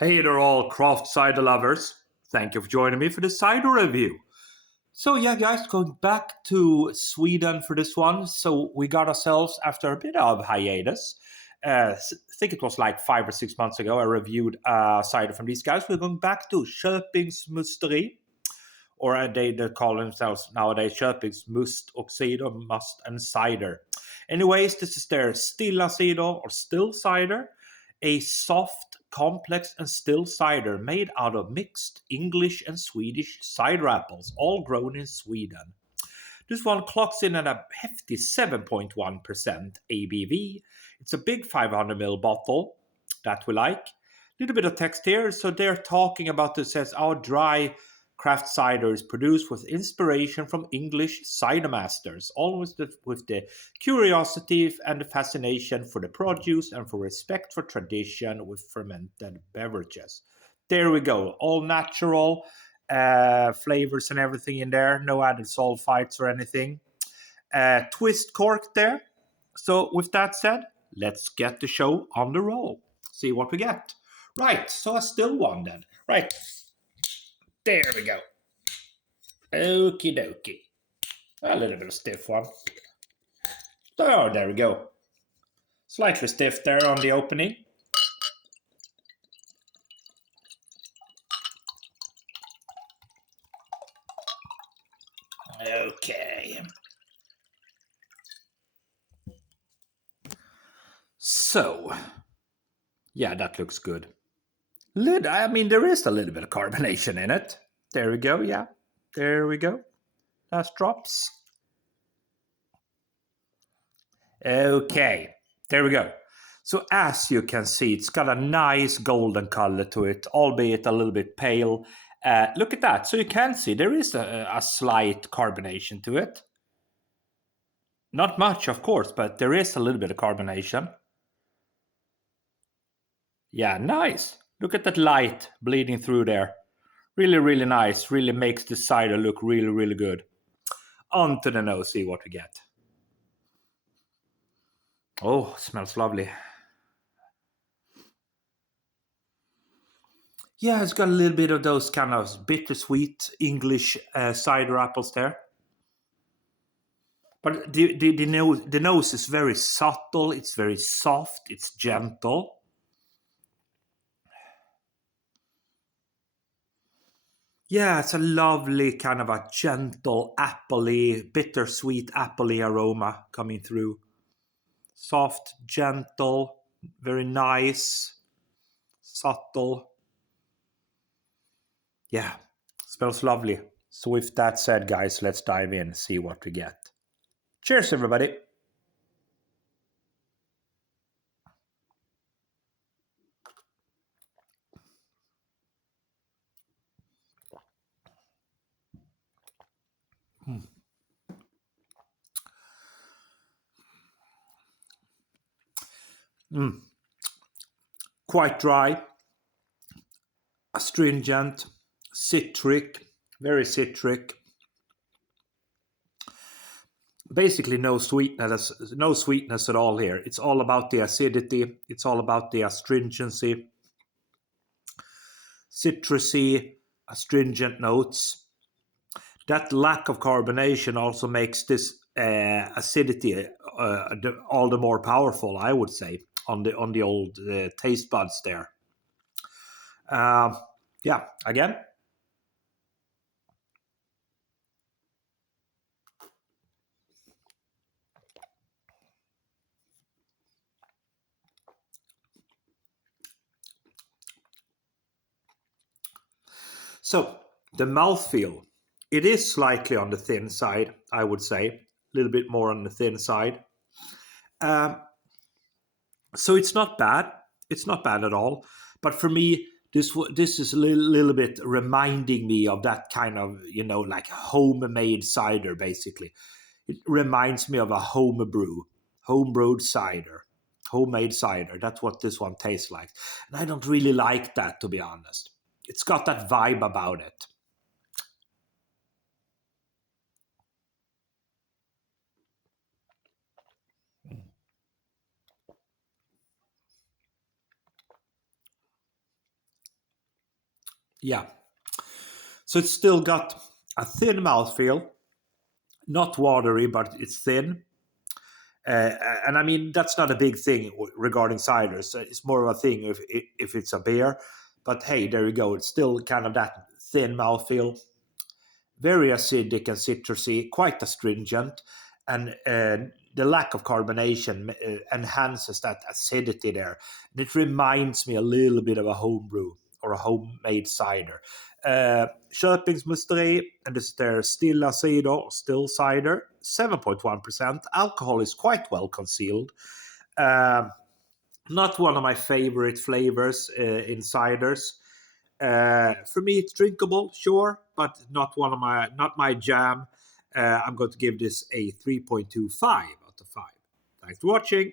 Hey there, all craft cider lovers. Thank you for joining me for the cider review. So, yeah, guys, going back to Sweden for this one. So, we got ourselves, after a bit of hiatus, I think it was like 5 or 6 months ago, I reviewed cider from these guys. We're going back to Köpings Musteri, or they call themselves nowadays Köpings Must och Cider, Must and Cider. Anyways, this is their Stilla cider or still cider, a soft, complex, and still cider made out of mixed English and Swedish cider apples, all grown in Sweden. This one clocks in at a hefty 7.1% ABV. It's a big 500ml bottle that we like. A little bit of text here. So they're talking about this as our dry craft cider is produced with inspiration from English cider masters, always with the curiosity and the fascination for the produce and for respect for tradition with fermented beverages. There we go, all natural flavors and everything in there, no added sulfites or anything. Twist cork there. So with that said, let's get the show on the roll. See what we get. Right, so a still one then. Right, there we go. Okie dokie. A little bit of stiff one. Oh, there we go. Slightly stiff there on the opening. Okay. So, yeah, that looks good. I mean, there is a little bit of carbonation in it. There we go, yeah. There we go. Last drops. Okay, there we go. So as you can see, it's got a nice golden color to it, albeit a little bit pale. Look at that. So you can see there is a slight carbonation to it. Not much, of course, but there is a little bit of carbonation. Yeah, nice. Look at that light bleeding through there. Really, really nice. Really makes the cider look really, really good. On to the nose, see what we get. Oh, smells lovely. Yeah, it's got a little bit of those kind of bittersweet English cider apples there. But the nose is very subtle, it's very soft, it's gentle. Yeah, it's a lovely kind of a gentle, appley, bittersweet, appley aroma coming through. Soft, gentle, very nice, subtle. Yeah, smells lovely. So with that said, guys, let's dive in, see what we get. Cheers, everybody. Quite dry, astringent, citric, very citric. Basically no sweetness at all here. It's all about the acidity, it's all about the astringency, citrusy, astringent notes. That lack of carbonation also makes this acidity all the more powerful, I would say, on the old taste buds there. Yeah, again. So the mouthfeel, it is slightly on the thin side, I would say, a little bit more on the thin side. So it's not bad. It's not bad at all. But for me, this is a little bit reminding me of that kind of, like homemade cider, basically. It reminds me of a homebrewed cider, homemade cider. That's what this one tastes like. And I don't really like that, to be honest. It's got that vibe about it. Yeah. So it's still got a thin mouthfeel, not watery, but it's thin. And I mean, that's not a big thing regarding ciders. It's more of a thing if it's a beer. But hey, there you go. It's still kind of that thin mouthfeel, very acidic and citrusy, quite astringent, and the lack of carbonation enhances that acidity there. And it reminds me a little bit of a homebrew or a homemade cider. Köpings Musteri, and this is their Stilla Cider, still cider, 7.1%. Alcohol is quite well concealed. Um Not one of my favorite flavors in ciders. For me, it's drinkable, sure, but not my jam. I'm going to give this a 3.25 out of 5. Thanks for watching.